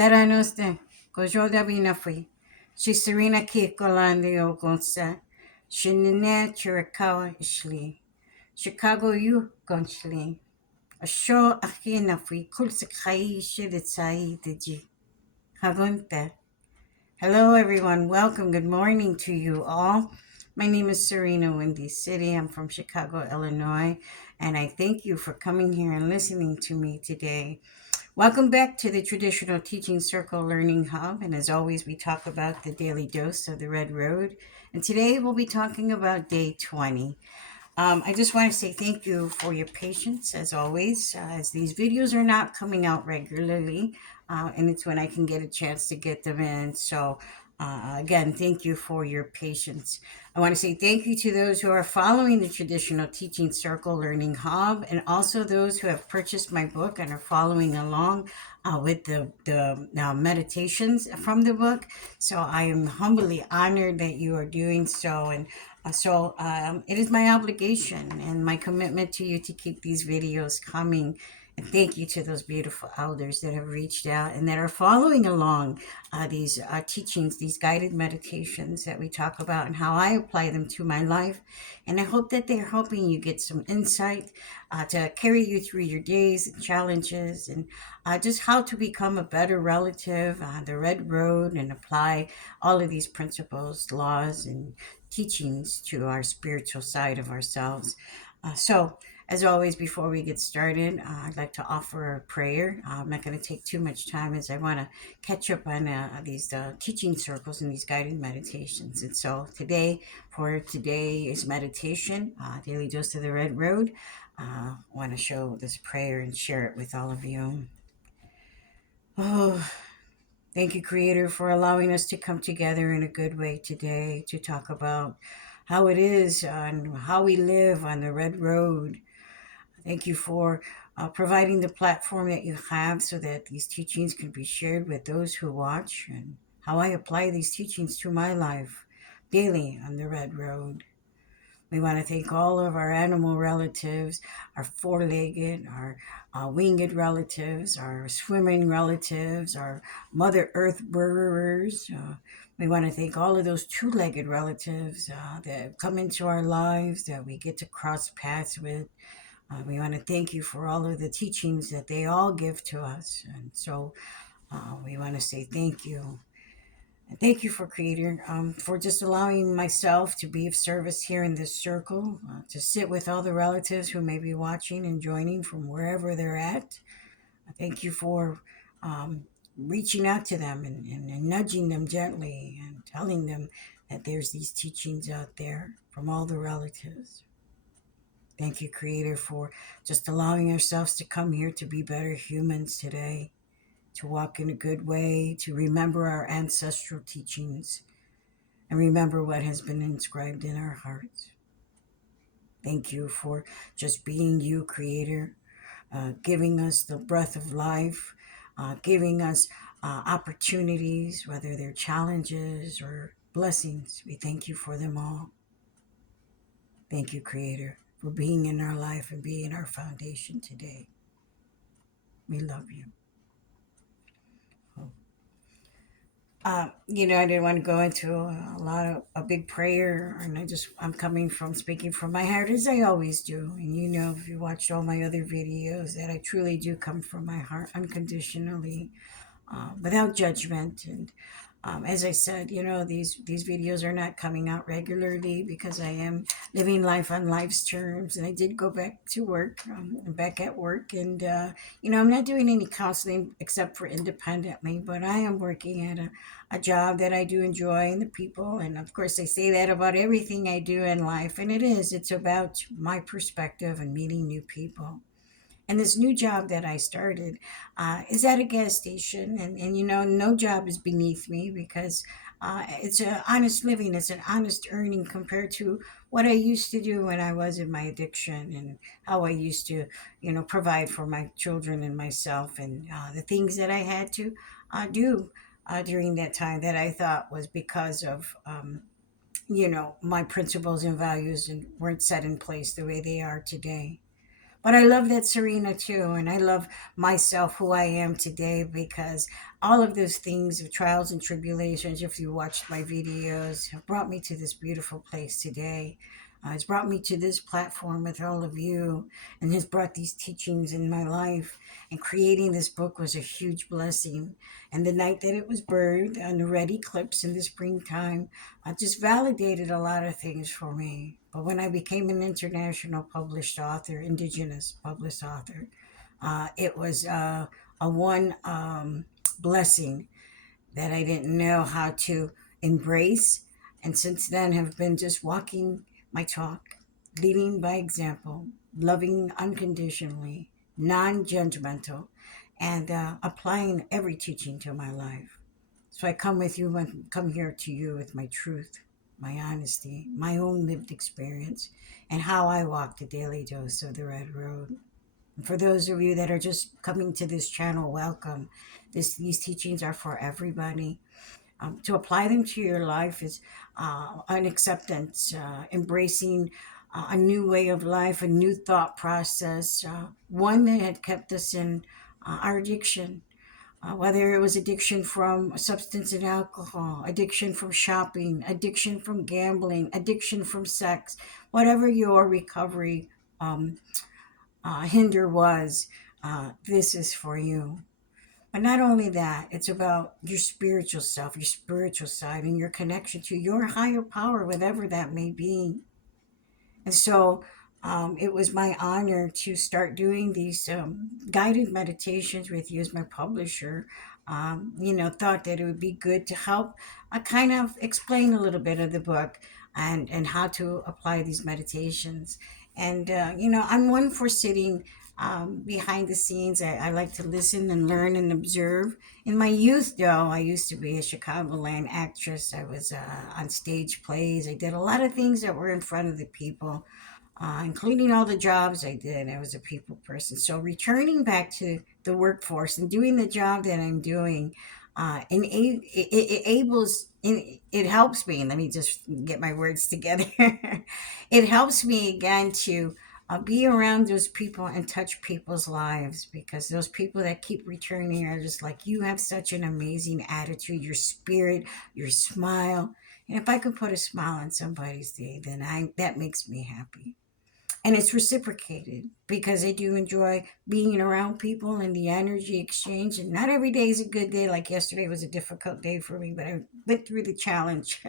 Taranoste, Gojoda Binafui, she Sarina Kįh Golán Deyol Gonsa, Shinine Chiricahua Ishli, Chicago U Gonchli, a show Akinafui, Kulsakai Shiditsai Diji, Hagunta. Hello, everyone. Welcome. Good morning to you all. My name is Sarina Windy City. I'm from Chicago, Illinois, and I thank you for coming here and listening to me today. Welcome back to the Traditional Teaching Circle Learning Hub. And as always, we talk about the daily dose of the Red Road. And today we'll be talking about day 20. I just want to say thank you for your patience, as always, as these videos are not coming out regularly, and it's when I can get a chance to get them in. So, again, thank you for your patience. I want to say thank you to those who are following the Traditional Teaching Circle Learning Hub, and also those who have purchased my book and are following along with the meditations from the book. So I am humbly honored that you are doing so, and it is my obligation and my commitment to you to keep these videos coming. And thank you to those beautiful elders that have reached out and that are following along these teachings, these guided meditations that we talk about and how I apply them to my life. And I hope that they're helping you get some insight to carry you through your days and challenges, and just how to become a better relative on the red road and apply all of these principles, laws, and teachings to our spiritual side of ourselves. As always, before we get started, I'd like to offer a prayer. I'm not going to take too much time as I want to catch up on these teaching circles and these guided meditations. And so for today's meditation, Daily Dose of the Red Road, I want to show this prayer and share it with all of you. Oh, thank you, Creator, for allowing us to come together in a good way today to talk about how it is and how we live on the red road. Thank you for providing the platform that you have so that these teachings can be shared with those who watch, and how I apply these teachings to my life daily on the red road. We want to thank all of our animal relatives, our four-legged, our winged relatives, our swimming relatives, our Mother Earth burrowers. We want to thank all of those two-legged relatives that come into our lives that we get to cross paths with. We want to thank you for all of the teachings that they all give to us. And so we want to say thank you. And thank you for Creator, for just allowing myself to be of service here in this circle, to sit with all the relatives who may be watching and joining from wherever they're at. Thank you for reaching out to them and nudging them gently and telling them that there's these teachings out there from all the relatives. Thank you, Creator, for just allowing ourselves to come here to be better humans today, to walk in a good way, to remember our ancestral teachings, and remember what has been inscribed in our hearts. Thank you for just being you, Creator, giving us the breath of life, giving us opportunities, whether they're challenges or blessings. We thank you for them all. Thank you, Creator, for being in our life and being our foundation today. We love you. I didn't want to go into a big prayer, and I'm speaking from my heart as I always do. And if you watched all my other videos, that I truly do come from my heart unconditionally, without judgment. And as I said, these videos are not coming out regularly because I am living life on life's terms, and I did go back to work, back at work, and I'm not doing any counseling except for independently, but I am working at a job that I do enjoy, and the people, and of course I say that about everything I do in life, and it's about my perspective and meeting new people. And this new job that I started is at a gas station. And no job is beneath me because it's an honest living, it's an honest earning compared to what I used to do when I was in my addiction, and how I used to, provide for my children and myself, and the things that I had to do during that time that I thought was because of, my principles and values and weren't set in place the way they are today. But I love that Sarina too, and I love myself, who I am today, because all of those things of trials and tribulations, if you watched my videos, have brought me to this beautiful place today. It's brought me to this platform with all of you, and has brought these teachings in my life. And creating this book was a huge blessing. And the night that it was birthed on the red eclipse in the springtime, just validated a lot of things for me. But when I became an international published author, indigenous published author, it was a one blessing that I didn't know how to embrace. And since then have been just walking my talk, leading by example, loving unconditionally, non-judgmental, and applying every teaching to my life. So I come here to you with my truth, my honesty, my own lived experience, and how I walk the daily dose of the red road. And for those of you that are just coming to this channel, welcome. These teachings are for everybody. To apply them to your life is an acceptance, embracing a new way of life, a new thought process, one that had kept us in our addiction, whether it was addiction from substance and alcohol, addiction from shopping, addiction from gambling, addiction from sex, whatever your recovery um, hinder was, this is for you. But not only that, it's about your spiritual self, your spiritual side, and your connection to your higher power, whatever that may be. And so it was my honor to start doing these guided meditations with you as my publisher. Thought that it would be good to help kind of explain a little bit of the book and how to apply these meditations. And, I'm one for sitting behind the scenes. I like to listen and learn and observe. In my youth, though, I used to be a Chicagoland actress. I was on stage plays. I did a lot of things that were in front of the people, including all the jobs I did. I was a people person. So returning back to the workforce and doing the job that I'm doing, it helps me. Let me just get my words together. It helps me again to be around those people and touch people's lives, because those people that keep returning are just like, you have such an amazing attitude, your spirit, your smile. And if I could put a smile on somebody's day, then that makes me happy. And it's reciprocated because I do enjoy being around people and the energy exchange. And not every day is a good day. Like yesterday was a difficult day for me, but I went through the challenge.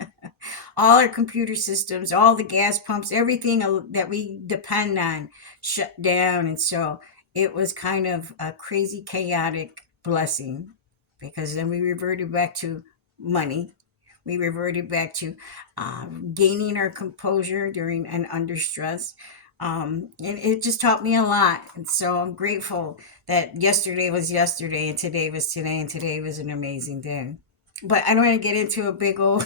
All our computer systems, all the gas pumps, everything that we depend on shut down. And so it was kind of a crazy, chaotic blessing, because then we reverted back to money. We reverted back to gaining our composure during and under stress. And it just taught me a lot. And so I'm grateful that yesterday was yesterday and today was today and today was an amazing day. But I don't want to get into a big old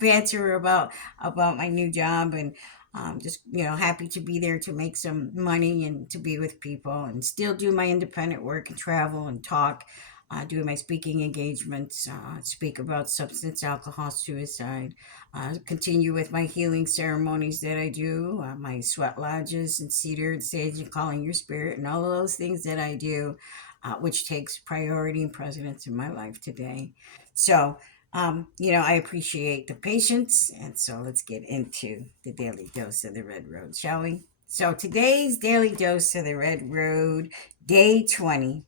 banter about my new job, and just happy to be there to make some money and to be with people and still do my independent work and travel and talk, do my speaking engagements, speak about substance, alcohol, suicide, continue with my healing ceremonies that I do, my sweat lodges and cedar and sage and calling your spirit and all of those things that I do, which takes priority and precedence in my life today. So, I appreciate the patience. And so let's get into the daily dose of the red road, shall we? So today's daily dose of the red road, day 20.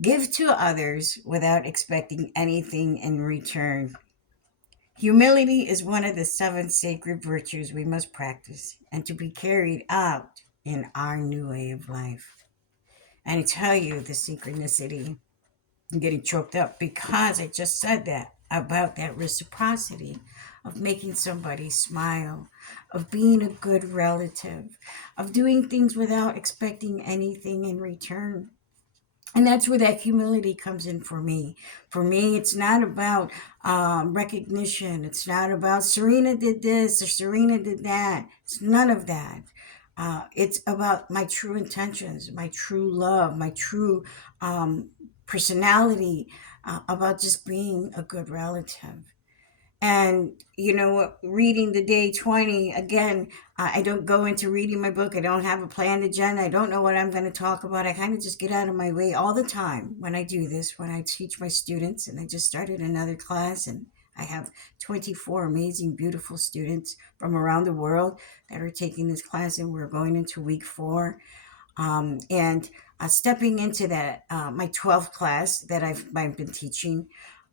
Give to others without expecting anything in return. Humility is one of the seven sacred virtues we must practice and to be carried out in our new way of life. And I tell you the synchronicity, I'm getting choked up because I just said that about that reciprocity of making somebody smile, of being a good relative, of doing things without expecting anything in return. And that's where that humility comes in for me. For me, it's not about recognition. It's not about Sarina did this or Sarina did that. It's none of that. It's about my true intentions, my true love, my true personality, about just being a good relative. And you know what, reading the day 20 again, I don't go into reading my book. I don't have a planned agenda. I don't know what I'm going to talk about. I kind of just get out of my way all the time when I do this, when I teach my students. And I just started another class, and I have 24 amazing, beautiful students from around the world that are taking this class, and we're going into week 4. And stepping into that, my 12th class that I've been teaching,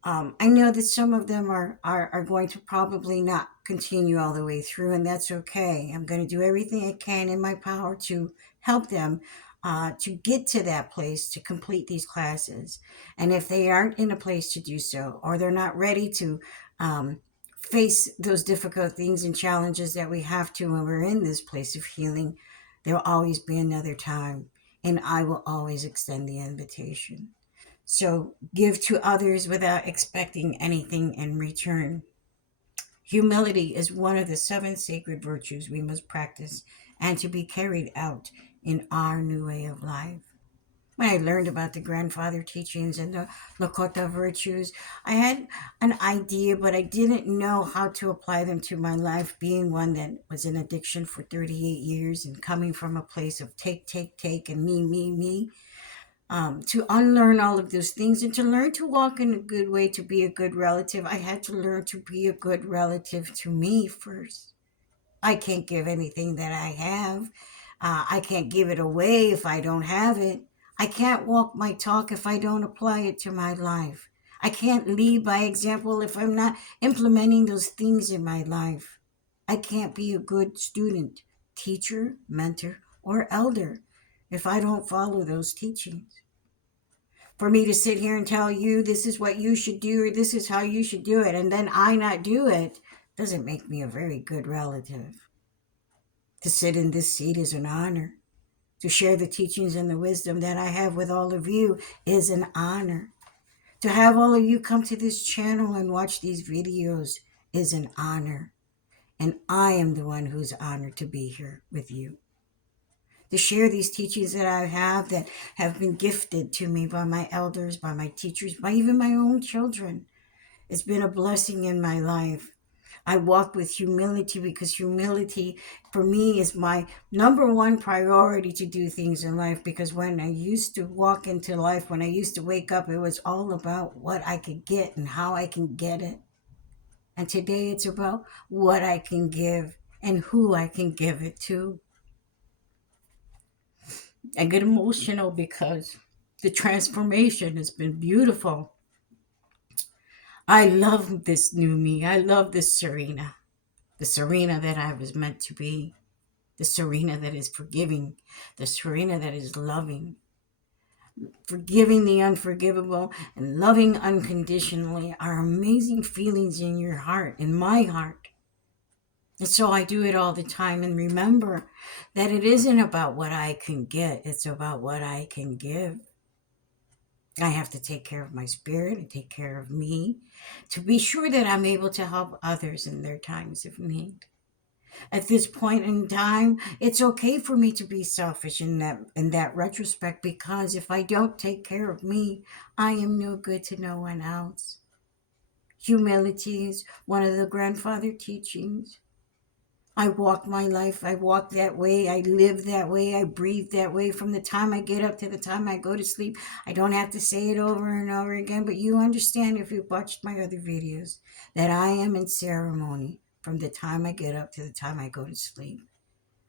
I know that some of them are going to probably not continue all the way through, and that's okay. I'm going to do everything I can in my power to help them to get to that place to complete these classes. And if they aren't in a place to do so, or they're not ready to face those difficult things and challenges that we have to when we're in this place of healing, there'll always be another time, and I will always extend the invitation. So give to others without expecting anything in return. Humility is one of the 7 sacred virtues we must practice and to be carried out in our new way of life. When I learned about the grandfather teachings and the Lakota virtues, I had an idea, but I didn't know how to apply them to my life, being one that was in addiction for 38 years and coming from a place of take, take, take, and me. To unlearn all of those things and to learn to walk in a good way, to be a good relative, I had to learn to be a good relative to me first. I can't give anything that I have. I can't give it away if I don't have it. I can't walk my talk if I don't apply it to my life. I can't lead by example if I'm not implementing those things in my life. I can't be a good student, teacher, mentor, or elder if I don't follow those teachings. For me to sit here and tell you this is what you should do or this is how you should do it, and then I not do it, doesn't make me a very good relative. To sit in this seat is an honor. To share the teachings and the wisdom that I have with all of you is an honor. To have all of you come to this channel and watch these videos is an honor. And I am the one who's honored to be here with you. To share these teachings that I have that have been gifted to me by my elders, by my teachers, by even my own children. It's been a blessing in my life. I walk with humility because humility for me is my number one priority to do things in life. Because when I used to walk into life, when I used to wake up, it was all about what I could get and how I can get it. And today it's about what I can give and who I can give it to. I get emotional because the transformation has been beautiful. I love this new me. I love this Sarina, the Sarina that I was meant to be, the Sarina that is forgiving, the Sarina that is loving, forgiving the unforgivable, and loving unconditionally are amazing feelings in your heart, in my heart. And so I do it all the time. And remember that it isn't about what I can get, it's about what I can give. I have to take care of my spirit and take care of me to be sure that I'm able to help others in their times of need. At this point in time, it's okay for me to be selfish in that retrospect, because if I don't take care of me, I am no good to no one else. Humility is one of the grandfather teachings. I walk my life. I walk that way. I live that way. I breathe that way from the time I get up to the time I go to sleep. I don't have to say it over and over again, but you understand if you've watched my other videos that I am in ceremony from the time I get up to the time I go to sleep.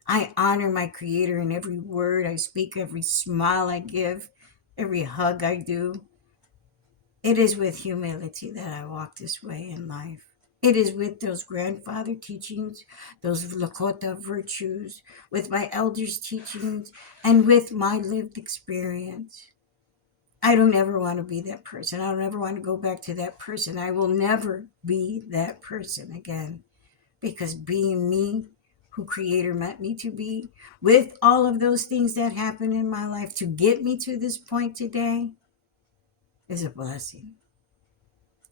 I honor my Creator in every word I speak, every smile I give, every hug I do. It is with humility that I walk this way in life. It is with those grandfather teachings, those Lakota virtues, with my elders' teachings, and with my lived experience. I don't ever want to be that person. I don't ever want to go back to that person. I will never be that person again. Because being me, who Creator meant me to be, with all of those things that happened in my life to get me to this point today, is a blessing.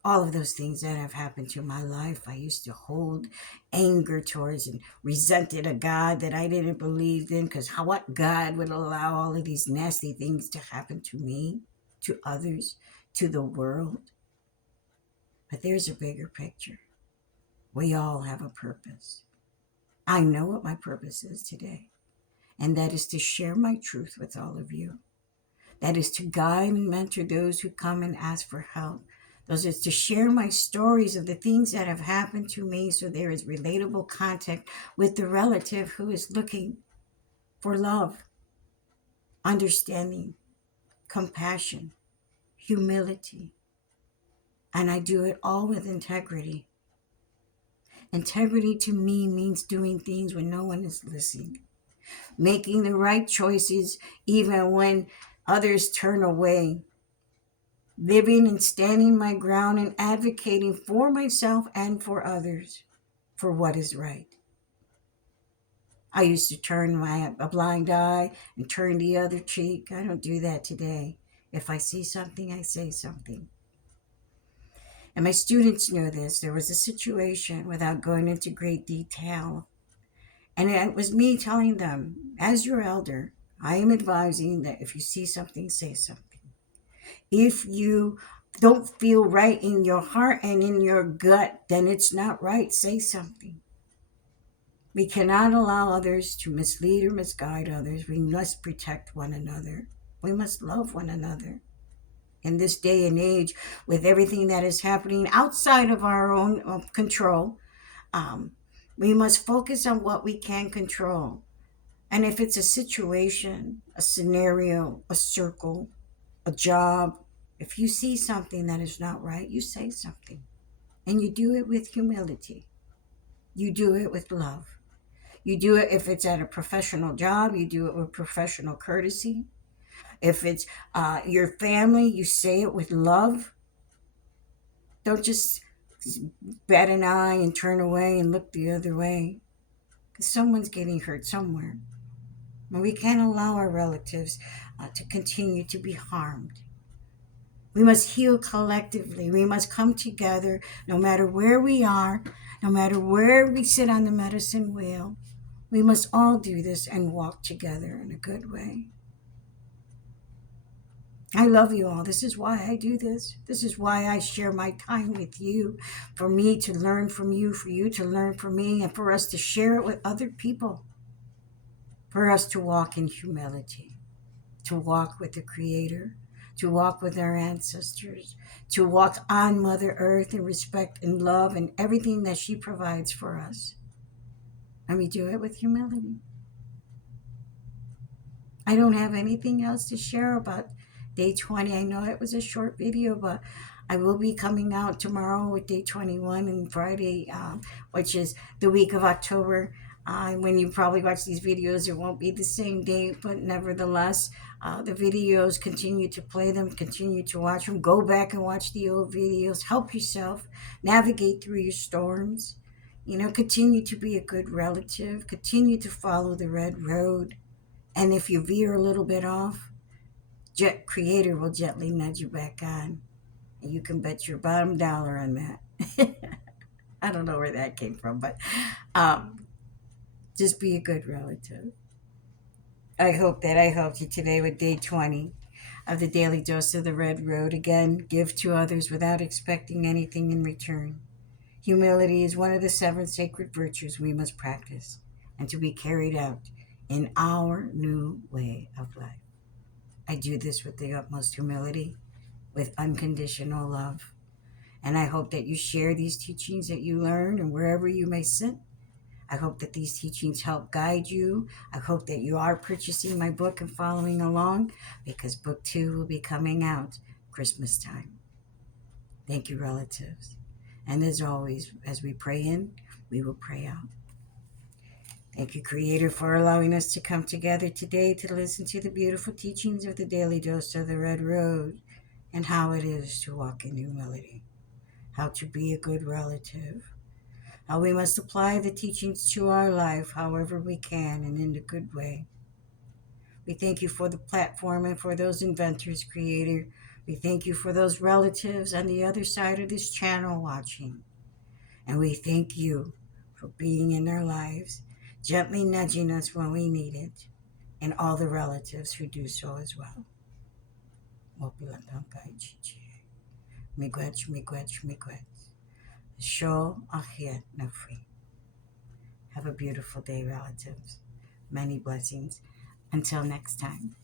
All of those things that have happened to my life, I used to hold anger towards and resented a God that I didn't believe in, because what God would allow all of these nasty things to happen to me, to others, to the world? But there's a bigger picture. We all have a purpose. I know what my purpose is today, and that is to share my truth with all of you. That is to guide and mentor those who come and ask for help. Those is to share my stories of the things that have happened to me so there is relatable contact with the relative who is looking for love, understanding, compassion, humility. And I do it all with integrity. Integrity to me means doing things when no one is listening, making the right choices even when others turn away, living and standing my ground and advocating for myself and for others for what is right. I used to turn a blind eye and turn the other cheek. I don't do that today. If I see something, I say something. And my students know this. There was a situation, without going into great detail, and it was me telling them, as your elder, I am advising that if you see something, say something. If you don't feel right in your heart and in your gut, then it's not right. Say something. We cannot allow others to mislead or misguide others. We must protect one another. We must love one another. In this day and age, with everything that is happening outside of our own control, um, we must focus on what we can control. And if it's a situation, a scenario, a circle, a job, if you see something that is not right, you say something. And you do it with humility. You do it with love. You do it if it's at a professional job, you do it with professional courtesy. If it's your family, you say it with love. Don't just bat an eye and turn away and look the other way. Because someone's getting hurt somewhere. And we can't allow our relatives to continue to be harmed. We must heal collectively. We must come together no matter where we are, no matter where we sit on the medicine wheel. We must all do this and walk together in a good way. I love you all. This is why I do this. This is why I share my time with you, for me to learn from you, for you to learn from me, and for us to share it with other people, for us to walk in humility, to walk with the Creator, to walk with our ancestors, to walk on Mother Earth in respect and love and everything that she provides for us. And we do it with humility. I don't have anything else to share about day 20. I know it was a short video, but I will be coming out tomorrow with day 21 and Friday, which is the week of October. When you probably watch these videos, it won't be the same date, but nevertheless, the videos, continue to play them, continue to watch them. Go back and watch the old videos. Help yourself navigate through your storms. Continue to be a good relative. Continue to follow the red road. And if you veer a little bit off, Creator will gently nudge you back on. And you can bet your bottom dollar on that. I don't know where that came from, but just be a good relative. I hope that I helped you today with day 20 of the Daily Dose of the Red Road. Again, give to others without expecting anything in return. Humility is one of the 7 sacred virtues we must practice and to be carried out in our new way of life. I do this with the utmost humility, with unconditional love. And I hope that you share these teachings that you learn and wherever you may sit. I hope that these teachings help guide you. I hope that you are purchasing my book and following along, because book 2 will be coming out Christmas time. Thank you, relatives. And as always, as we pray in, we will pray out. Thank you, Creator, for allowing us to come together today to listen to the beautiful teachings of the Daily Dose of the Red Road and how it is to walk in humility, how to be a good relative, how we must apply the teachings to our life however we can and in a good way. We thank you for the platform and for those inventors, Creator. We thank you for those relatives on the other side of this channel watching. And we thank you for being in our lives, gently nudging us when we need it, and all the relatives who do so as well. Miigwech, miigwech, miigwech. Sure, Ahiet Nafri. Have a beautiful day, relatives. Many blessings. Until next time.